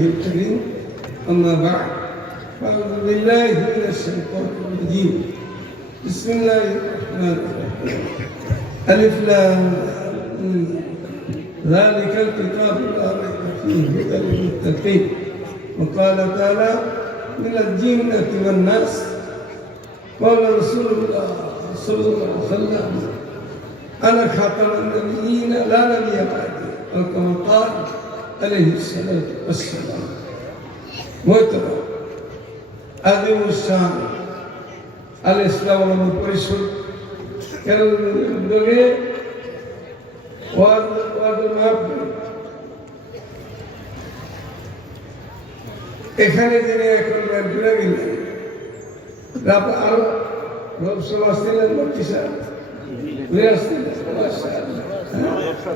الكريم أما بعد فأعوذ بالله من الشيطان الرجيم. بسم الله الرحمن الرحيم. ألف لام. ذلك الكتاب لا ريب فيه هدى للمتقين. وقال تعالى من الجنة والناس. قال رسول الله صلى الله عليه وسلم أنا خاتم النبيين لا نبي بعدي. أو كما قال عليه الصلاة والسلام محترم আদিম উৎসাহ আল ইসলাম আলম পরিষদ কেরালার উদ্যোগে ওয়ার্ড ওয়ার্ড মাহফিল এখানে যিনি এখন ঘুরে গেলেন রাত আরো রব সমাজ ছিলেন মন্ত্রী সাহেব ঘুরে আসছিলেন যার এখন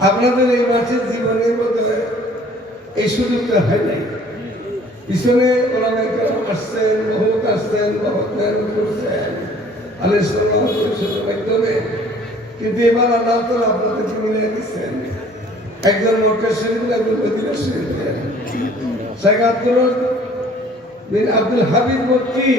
আপনাদের এই মাছের জীবনের মধ্যে এই সুযোগটা হয় নাই। পিছনে ওরা আসছেন বহুত আসছেন করছেন আলোচনা মাধ্যমে। কিন্তু এবার আল্লাহ তো আপনাদেরকে মিলিয়ে দিচ্ছেন। একজন মক্কা একজন Medina Sheikh Abdul Abdul Habib Makki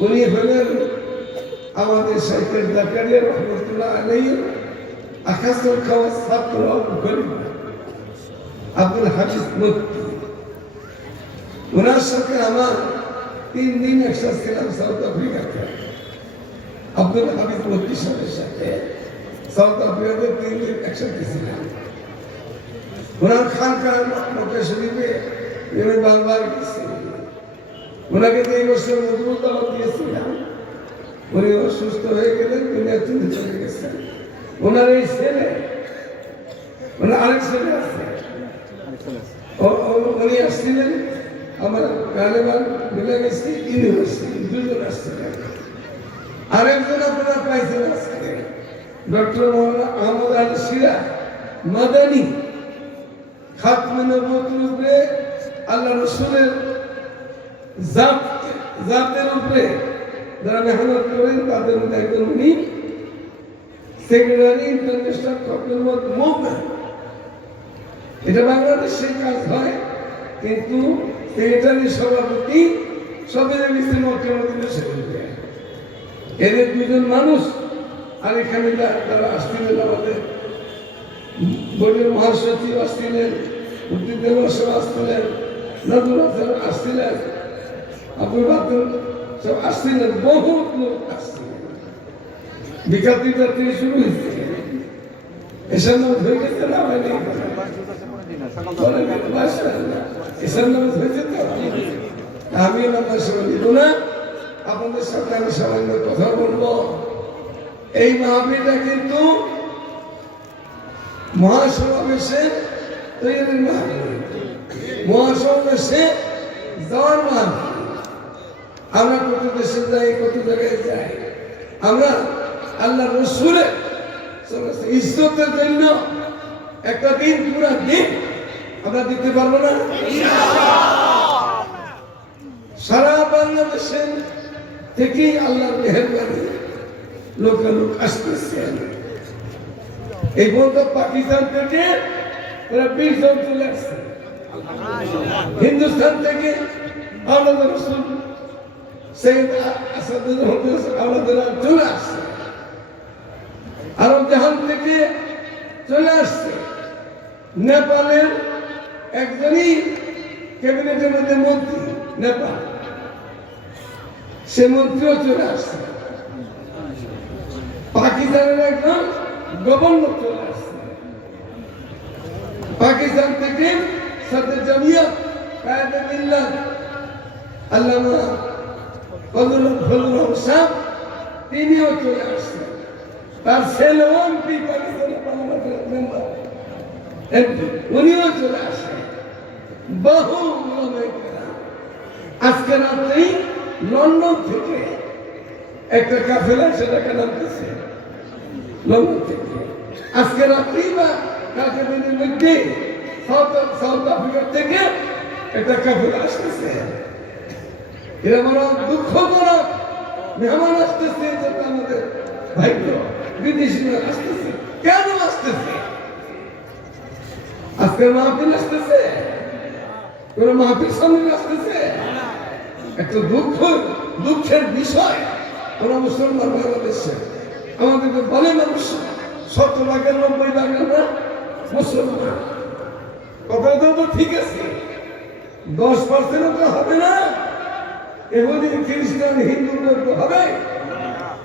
উনি হলেন আমাদের সাইকেল জাকারিয়া রহমতুল্লাহ আকাশের খাওয়া ছাত্র আব্দুল হাফিজ মুক্তি ওনার সাথে আমার তিন দিন একসাথে ছিলাম সাউথ আফ্রিকাতে আব্দুল হাফিজ মুক্তি সাহেবের সাথে সাউথ আফ্রিকাতে তিন দিন একসাথে ছিলাম ওনার খানকার মক্কা শরীফে আমি বারবার গেছি ওনাকে তো এই বছর মজবুত দিয়েছিলাম উনি অসুস্থ হয়ে গেলেন দুনিয়া থেকে চলে গেছেন ওনার এই ছেলে, ওনার আরেক ছেলে আছে। উনি আসছিলেন আমার গালেবান মিলে গেছি, ইউনিভার্সিটি, দুজন আসছিলেন। আরেকজন আপনারা পাইছেন আজকে, ডক্টর মোহাম্মদ আহমদ আলী সিরা মাদানী। খাতমে নবুয়তের উপরে আল্লাহ রসুলের জাত, জাতের উপরে যারা মেহনত করেন, তাদের মধ্যে একজন উনি। সেক্রেটারি ইন্টারন্যাশনাল কমনওয়েলথ মুভমেন্ট এটা বাংলাদেশে কাজ হয়, কিন্তু সেক্রেটারি সভাপতি সবের মিছিল মুখ্যমন্ত্রী সেক্রেটারি এদের দুজন মানুষ আর এখানে যারা আসছিলেন আমাদের বোর্ডের মহাসচিব আসছিলেন উদ্দিনের মহাসব আসছিলেন নজরুল আসছিলেন আব্দুল বাদুল সব আসছিলেন, বহুত লোক আসছিলেন। বিকাল তিনটার থেকে শুরু হয়েছে। এসব নাম হয়ে গেছে না হয়নি আমি আপনার সঙ্গে দিব না। আপনাদের সাথে আমি কথা বলব। এই মাহফিলটা কিন্তু মহাসমাবেশে তৈরির মহাসমাবেশে যাওয়ার মাহফিল। আমরা কত দেশে যাই, কত জায়গায় যাই। আমরা আল্লাহ রসুলের ইজ্জতের জন্য একটা দিন পুরা দিন আমরা দিতে পারব না? সারা বাংলাদেশের থেকেই আল্লাহর মেহরবানি লোকে লোক আসতেছে। এই পর্যন্ত পাকিস্তান থেকে বিশ জন চলে আসছে হিন্দুস্তান থেকে আল্লাহ রসুল সৈয়দ আসাদুল আমাদের চলে আসছে। আরব জাহান থেকে চলে আসছে। নেপালের একজনই ক্যাবিনেটের মধ্যে মন্ত্রী, নেপাল। সে মন্ত্রীও চলে আসছে। পাকিস্তানের একজন গভর্নর চলে আসছে। পাকিস্তান থেকে সদর জামিয়া কায়দে মিল্লাত আল্লামা ফজল ফজল সাহেব, তিনিও চলে আসছেন তার ছেলেও এমপি পাকিস্তানের পার্লামেন্টের মেম্বার এমপি উনিও চলে আসে। বহু। আজকে রাত্রেই লন্ডন থেকে একটা কাফেলা সেটাকে নামতেছে। লন্ডন থেকে। আজকে রাত্রেই বা কালকে দিনের মধ্যে সাউথ সাউথ আফ্রিকা থেকে একটা কাফেলা আসতেছে। এরা বড় দুঃখজনক মেহমান আসতেছে আমাদের ভাগ্য। বিদেশিরা আসতেছে কেন আসতেছে আজকে মাহফিল আসতেছে কোন মাহফিল সামনে আসতেছে একটা দুঃখ দুঃখের বিষয় আমরা মুসলমান বাংলাদেশে আমাদেরকে বলে মানুষ শত ভাগের নব্বই ভাগ আমরা মুসলমান কথাটা তো ঠিক আছে দশ পার্সেন্ট তো হবে না। এগুলি খ্রিস্টান হিন্দুদের তো হবে.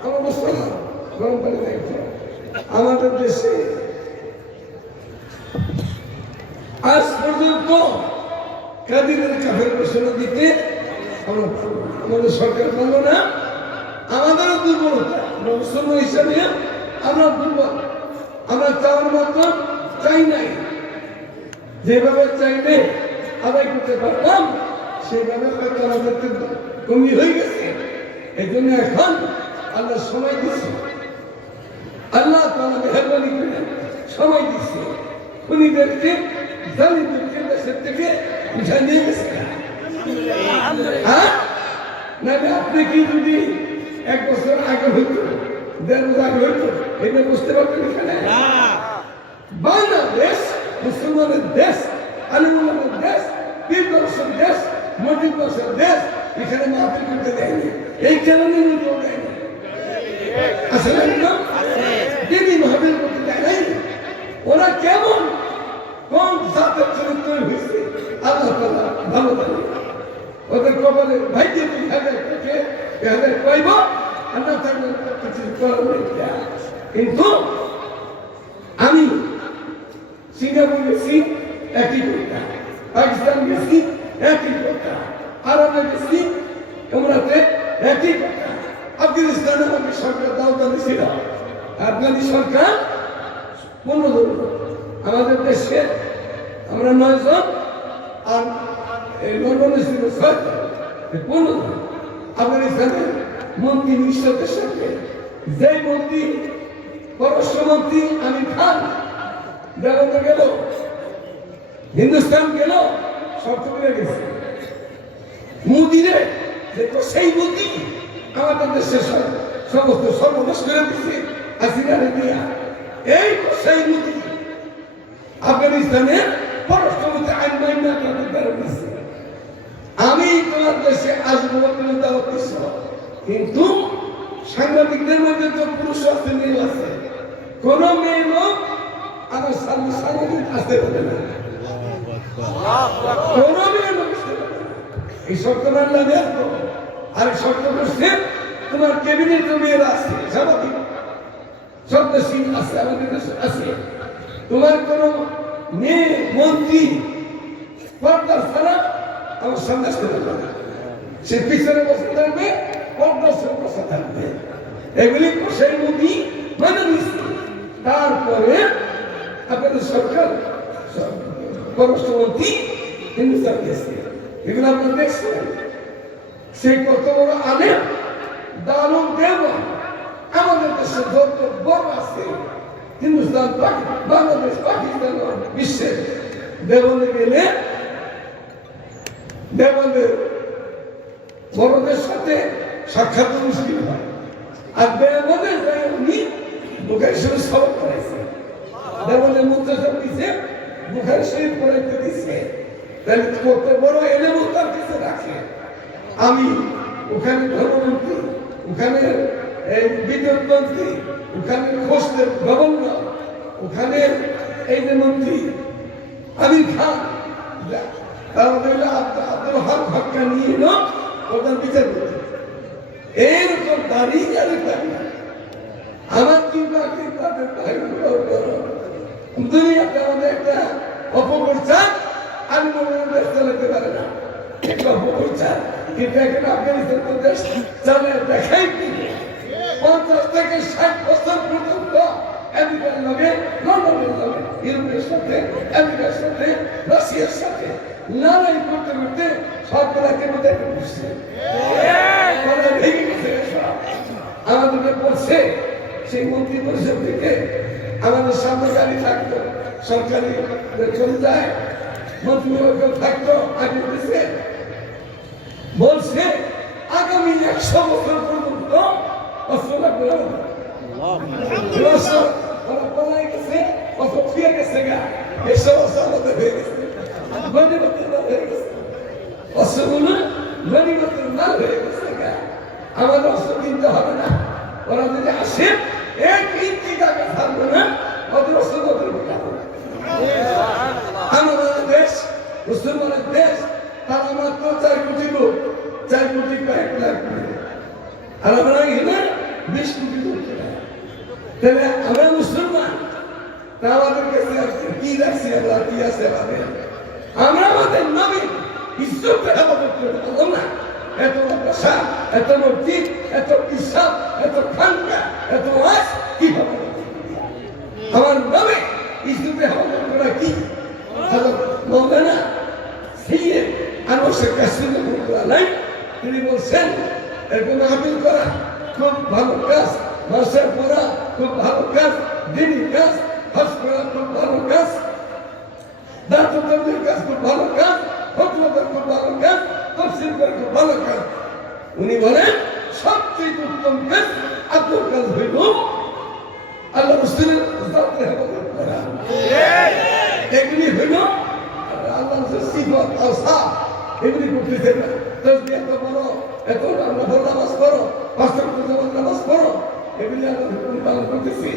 আমরা মুসলমান গরম পানি আমাদের দেশে আজ পর্যন্ত কাদিরের কাফের ঘোষণা দিতে আমরা আমাদের সরকার পারল না। আমাদেরও দুর্বলতা। আমরা মুসলমান হিসাবে আমরা দুর্বল। আমরা চাওয়ার মতো চাই নাই। যেভাবে চাইলে আদায় করতে পারতাম সেইভাবে হয়তো আমাদের কমি হয়ে গেছে। এই জন্য এখন আল্লাহ সময় দিচ্ছে আল্লাহ তালা মেহরবানি করে সময় দিচ্ছে। খুনিদেরকে জালিমদেরকে দেশের থেকে উঠে নিয়ে গেছে। হ্যাঁ? নাহলে আপনি কি যদি এক বছর আগে হইতো দেড় বছর আগে হইতো এটা বুঝতে পারবেন এখানে? বাংলাদেশ মুসলমানের দেশ আলিমুল্লাহের দেশ পীর দর্শন দেশ মসজিদ দর্শন দেশ এখানে মাহফিল করতে দেয়নি। এই কারণে দেয়নি। আসলে না দিদি মাহফিল করতে দেয় নাই। ওরা কেমন? কোন জাতের চরিত্র হয়েছে আল্লাহ তালা ভালো জানে। ওদের কপালে ভাইকে দুই হাজার থেকে পাইব আর না কিছু করার কিন্তু আমি সিঙ্গাপুর গেছি একই কথা। পাকিস্তান গেছি একই কথা। আরবে গেছি তোমরাতে একই কথা। আফগানিস্তানে আমাকে সরকার দাওতা দিছিল আফগানি সরকার পনেরো জন। আমাদের দেশে আমরা নয় জন আর এই ছিল পনেরো জন। আফগানিস্তানের মন্ত্রী মিনিস্টারদের সঙ্গে যে মন্ত্রী, পররাষ্ট্রমন্ত্রী আমি খান দেবতা গেল, হিন্দুস্তান গেল, শর্ত করে গেছে। মোদিরে দেখো সেই মোদি আমাদের দেশের সব- সমস্ত সর্বনাশ করে দিচ্ছে হাসিনারে দিয়া এই সেই মোদি আফগানিস্তানের পররাষ্ট্রমন্ত্রী আইন মাইনা আমি তোমার দেশে আসব তুমি দিচ্ছ কিন্তু সাংবাদিকদের মধ্যে তো পুরুষ আছে, মেয়ে আছে। কোন মেয়ে লোক আমার সামনে সাংবাদিক আসতে পারে না। কোন মেয়ে লোক না। এই শর্ত মানলে দেখো আর শর্ত করছে তোমার ক্যাবিনেট মেয়েরা আছে স্বাভাবিক সব দেশই আছে, আমাদের দেশে আছে। তোমার কোন মেয়ে, মন্ত্রী পর্দা ছাড়া আমার সামনে আসতে পারবে সে পিছনে বসে থাকবে, পর্দার সাথে বসে থাকবে। এগুলি সেই মুদি মানে তারপরে আপনাদের সরকার, পররাষ্ট্রমন্ত্রী হিন্দুস্তান গেছে। এগুলো আপনারা দেখছেন? সেই কত বড় আলেম, দারুণ দেব আমাদের দেশে যত বড় আছে। হিন্দুস্তান বাংলাদেশ, পাকিস্তান ও বিশ্বের দেবনে গেলে দেবনের বড়দের সাথে সাক্ষাৎ মুশকিল হয়। আর দেবনে যাই উনি বুখারি শরীফ সবক করাইছে দেবনের মুক্তাসব দিছে, বুখারি শরীফ পড়াইতে দিছে। তাহলে কত বড় এলে তার কাছে রাখে। আমি ওখানে ধর্মমন্ত্রী, ওখানে এই মন্ত্রী, ওখানে খোঁজদের গভর্নর, ওখানে এই যে মন্ত্রী আমি খান। তারপরে আব্দুল হক নিয়ে এলো প্রধান বিচারপতি। এইরকম গেলে আমার কি বাকি তাদের দুনিয়াতে আমাদের একটা অপপ্রচার, আমি মনে হয় চালাতে পারে না। অপপ্রচার, কিন্তু এখন আফগানিস্তান তো দেশ চালে দেখাই কি? থেকে ষাট বছর পর্যন্ত আমেরিকার লগে লন্ডনের লগে ইউরোপের সাথে আমেরিকার সাথে, রাশিয়ার সাথে করতে করতে সরকারকে বলছে, সেই মন্ত্রী পরিষদ থেকে আমাদের সামনে থাকতো, সরকারি চলে যায়, মন্ত্রী পরিষদ থাকতো, আগে বলছে আগামী একশো বছর অস্ত্র না। বছর ওরা পলাই গেছে অত ফিরে গেছে গা একশো বছর আমাদের হয়ে গেছে গণিমতের মাল হয়ে গেছে অস্ত্রগুলো গণিমতের মাল হয়ে গেছে গা আমাদের অস্ত্র কিনতে হবে না ওরা যদি আসে এক ইঞ্চি টাকা থাকবে না ওদের অস্ত্র করতে দেশ মুসলমানের দেশ তারা মাত্র চার কোটি লোক চার কোটি কয়েক লাখ। আর আমরা এখানে বিশ কোটি লোক তাহলে আমরা মুসলমান। তা আমাদের কাছে আছে। কি রাখছি আমরা? কি আছে আমাদের? আমরা আমাদের নবী ঈশ্বরকে আমাদের করতে পারব না। এত মাদ্রাসা এত মসজিদ, এত ইসাব এত খানকা, এত ওয়াজ, কি হবে? আমার ঈশ্বরকে আমাদের করা কি? সৈয়দ আনোয়ার শেখ কাসিম রহমাতুল্লাহ আলাইহি তিনি বলছেন এরকম আপিল করা খুব ভালো কাজ। মাসে পড়া খুব ভালো কাজ দিনই কাজ, হজ করা খুব ভালো কাজ। দাঁতের কাজ খুব ভালো কাজ ফটোদের খুব ভালো কাজ তফসিল করা খুব ভালো কাজ। উনি বলেন, সবচেয়ে উত্তম কাজ আব্দুল কাজ হইল আল্লাহ রসুলের করা। এগুলি হইল আল্লাহ সিফত আওসা এগুলি করতেছে না। এত বড়, এত আমরা নামাজ পড়ো পাঁচ ওয়াক্ত জবান নামাজ পড়ো এগুলি আল্লাহ হুকুম পালন করতেছি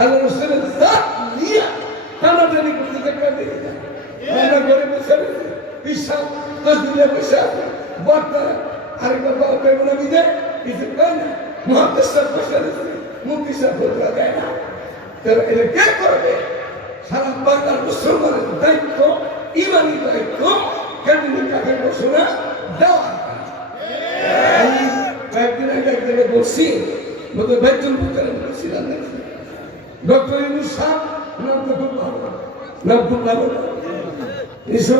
আল্লাহ রসুলের জাত নিয়ে টানাটানি করতে দেখা না আমরা ঘরে বসে বিশ্বাস বর্তা বাবা পেব না বিদে কিছু কয় না মহাদেশ্বর বসে রয়েছে মুক্তি সাহেব ফতোয়া দেয় না তাহলে এটা কে করবে সারা বাংলার মুসলমানের দায়িত্ব ইমানি দায়িত্ব কেন্দ্রীয় কাকে ঘোষণা দেওয়া কয়েকদিন আগে একজনে বলছি বাইতুল মুকারে বলছিলাম নাকি ডক্টর ইনুস সাহেব নাম তো খুব ভালো নাম খুব ভালো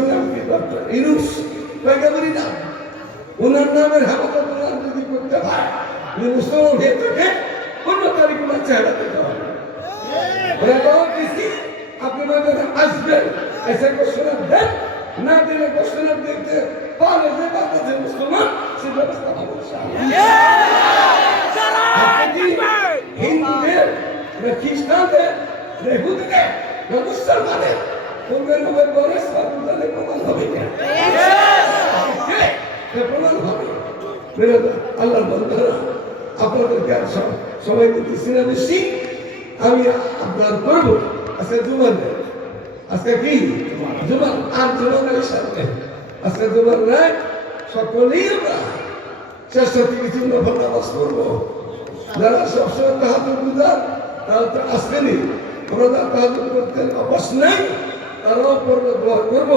নাম কি? ডক্টর ইনুস পয়গাবরি নাম ওনার নামের হেফাজত ওনার যদি করতে হয় মুসলমান হয়ে অন্য তারিখ ওনার চেহারা দিতে হবে। আপনি আসবেন। এসে ঘোষণা দেন। না দিলে ঘোষণা দেখতে পারলে যে বাংলাদেশ মুসলমান, সে হিন্দুদের না খ্রিস্টানদের না ইহুদিদের না মুসলমানের কোনদের নামের বলে সর্বদানে প্রমাণ হবে প্রমাণ হবে আল্লাহ বন্ধুরা আপনাদেরকে আর সব- সবাই দিতেছি না বেশি আমি আপনার করব আজকে জুমার নেই আজকে কি জুমার আর জুমানের সাথে আজকে জুমার নাই সকলেই আমরা চেষ্টা থেকে চিহ্ন নামাজ করব যারা সবসময় তাহাতে বুঝার তারা তো আসবেনি। আমরা যারা তাহাতে করতে অভ্যাস নেই, তারাও করব দোয়া করব।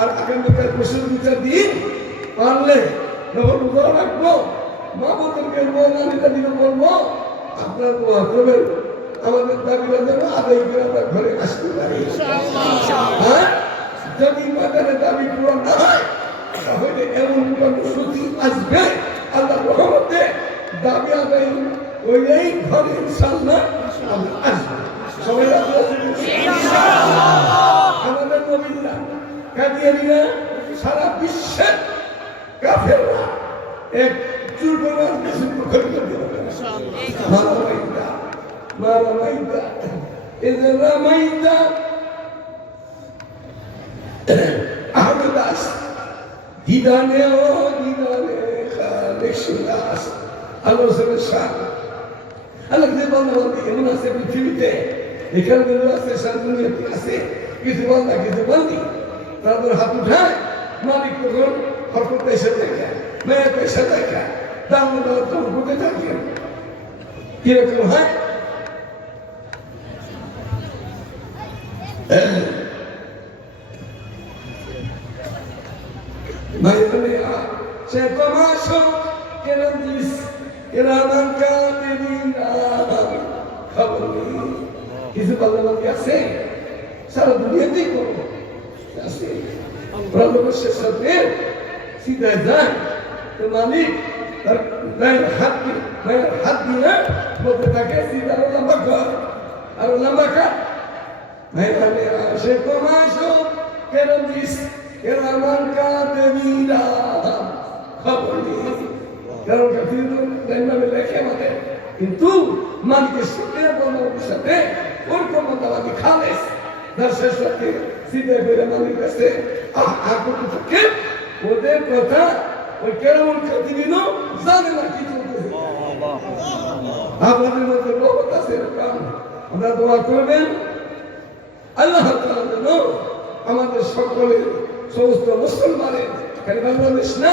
আর আগামীকাল প্রশ্ন বিচার দিন পারলে যখন উদাহ রাখব মা বোনদেরকে মৌলানিটা দিকে বলব, আপনার দোয়া করবেন। আমাদের দাবিটা যেন আদায় করে আমরা ঘরে আসতে পারি। হ্যাঁ? যদি বাজারে দাবি পূরণ না হয়, তাহলে এমন কর্মসূচি আসবে আল্লাহ রহমতে দাবি আদায় ওই ঘরে ইনশাল্লাহ আসবে। সবাই আমাদের নবীনরা কাদিয়ানিরা সারা বিশ্বের কাফেররা এক দুর্বলার কিছু মুখর করতে দিদানে ও দিদানে খালেশ দাস। আল্লাহ রসুলের শান আল্লাহ যে বান্দি এমন আছে পৃথিবীতে, এখানে গুলো আছে শান্তি আছে, কিছু বান্দা কিছু বান্দি তাদের হাত উঠায়, মালিক তখন হঠাৎ পয়সা দেখা মেয়ের পয়সা দেখা, দাম তখন ঘুরতে থাকে? কীরকম হয়? Mayroon saya termasuk kerandis keraman katibin alam kabuli. কিছু বাংলা বাকি আছে? সারা দুনিয়াতেই করব। আছে। ভালোবাসার সাথে সিধা যায়। তো মালিক তার গায়ের হাত দিয়ে হাত দিয়ে বলতে থাকে সিধা আরও লম্বা কর আরও লম্বা কাট মেরা মেরা সে কমাশো কেরম দিস কেরামান কাতে বিরা খবর নেই। কারণ কাফির নামে লেখে আমাদের কিন্তু মালিকের সাথে বন্ধুর সাথে ওরকম মতাবাদি খালেস দর্শের সাথে সিধে ফিরে মালিক কাছে আহ থাকে ওদের কথা ওই কেরামন কাতিবিনও জানে না কি চলতেছে আপনাদের মধ্যে বহুত আছে এরকম আমরা দোয়া করবেন আল্লাহ তাআলা আমাদের সকলের সমস্ত মুসলমানের খালি বাংলাদেশ না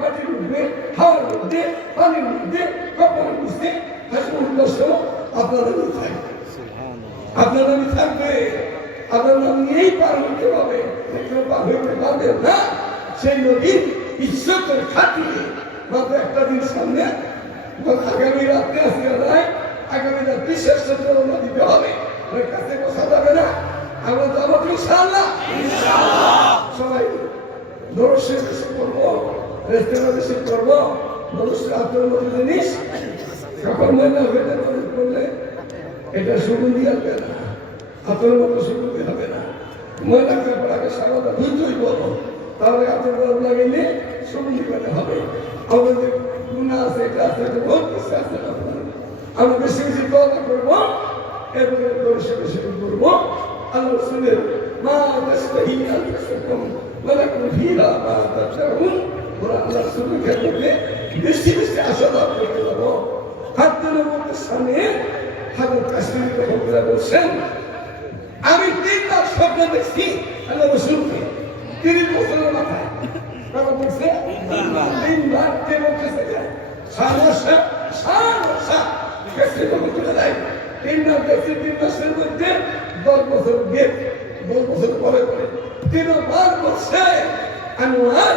মাটির উঠবে হাওয়ার মধ্যে পানির মধ্যে কপালের মধ্যে উদ্দেশ্য আপনার থাকবে আপনার নবী থাকবে আপনার নাম নিয়েই পার হতে হবে কেউ পার হইতে পারবে না। সেই নবীর ইজ্জতের খাতিরে মাত্র একটা দিন সামনে আগামী রাত্রে আসি রায় আগামী রাত্রি শেষ রওনা দিতে হবে। ওর কাছে বসা যাবে না। আমরা তো আমাদের ইনশাআল্লাহ। সবাই করব। রেস্টুরেন্টে করব মানুষের আত্মর মতো জিনিস যখন ময়লা হয়ে করলে এটা সুগন্ধি আসবে না আতর মতো সুগন্ধি হবে না। ময়লা কাপড় আগে সারাটা ধুইতেই বলো, তাহলে আতর গরম লাগাইলে সুগন্ধি পেতে হবে। আমাদের গুণা আছে, এটা আছে, এটা বহুত কিছু আছে আপনার? আমরা বেশি বেশি দোয়া করব, এরপরে বেশি বেশি করব। আল্লাহ রসুলের মা তাস্তাহি আনফুসুকুম ওয়া লাকুম ফিহা মা তাশাউন ওরা আল্লাহ রসুলের ক্ষেত্রে বেশি বেশি আশীর্বাদ করতে হাতে নবতের সামনে হাজার কাশ্মীর বলছেন, আমি তিনবার স্বপ্ন দেখছি আল্লাহ রসুলকে। তিরিশ বছরের মাথায়। কথা বলছে, তিনবার। কে বলতেছে সামসা সামসা কেসে বলে চলে যায়। তিনবার দেখছি তিন মাসের মধ্যে দশ বছর গেট দশ বছর পরে পরে। তিনবার বলছে, আনোয়ার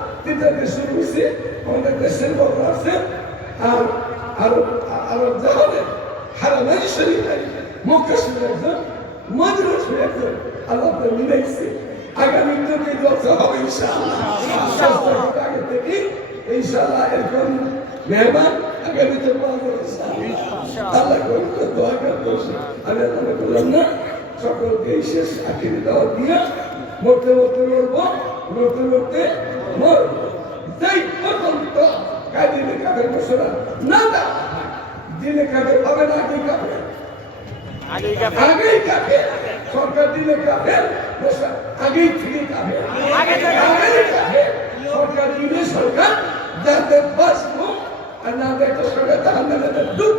তিনটা দেশ শুরু হয়েছে আমাদের দেশের বড় আছে। আর আর আরব জাহানের হারামাই শরীফ মক্কা শরীফ একজন মদিনা শরীফ একজন। আল্লাহ তো মিলাইছে। আগামী দিনে জলসা হবে ইনশাআল্লাহ। আগে থেকে ইনশাআল্লাহ এরকম মেহমান পাওয়া যাবে ইনশাআল্লাহ। আল্লাহ করে দোয়া করতে আমি আল্লাহ বললাম না সকলকে শেষ আখিরি দাওয়াত দিয়ে মরতে মরতে মরবো মরতে মরতে মরবো যেই পর্যন্ত কাদিনে কাফের ঘোষণা না দা দিনে কাফের হবে না কি কাফের আগেই কাফে সরকার দিলে কাফে আগেই থেকে কাফে আগেই কাফে সরকার দিলে সরকার যাতে বাঁচবো আর না দেখতে সরকার তাহলে ডুব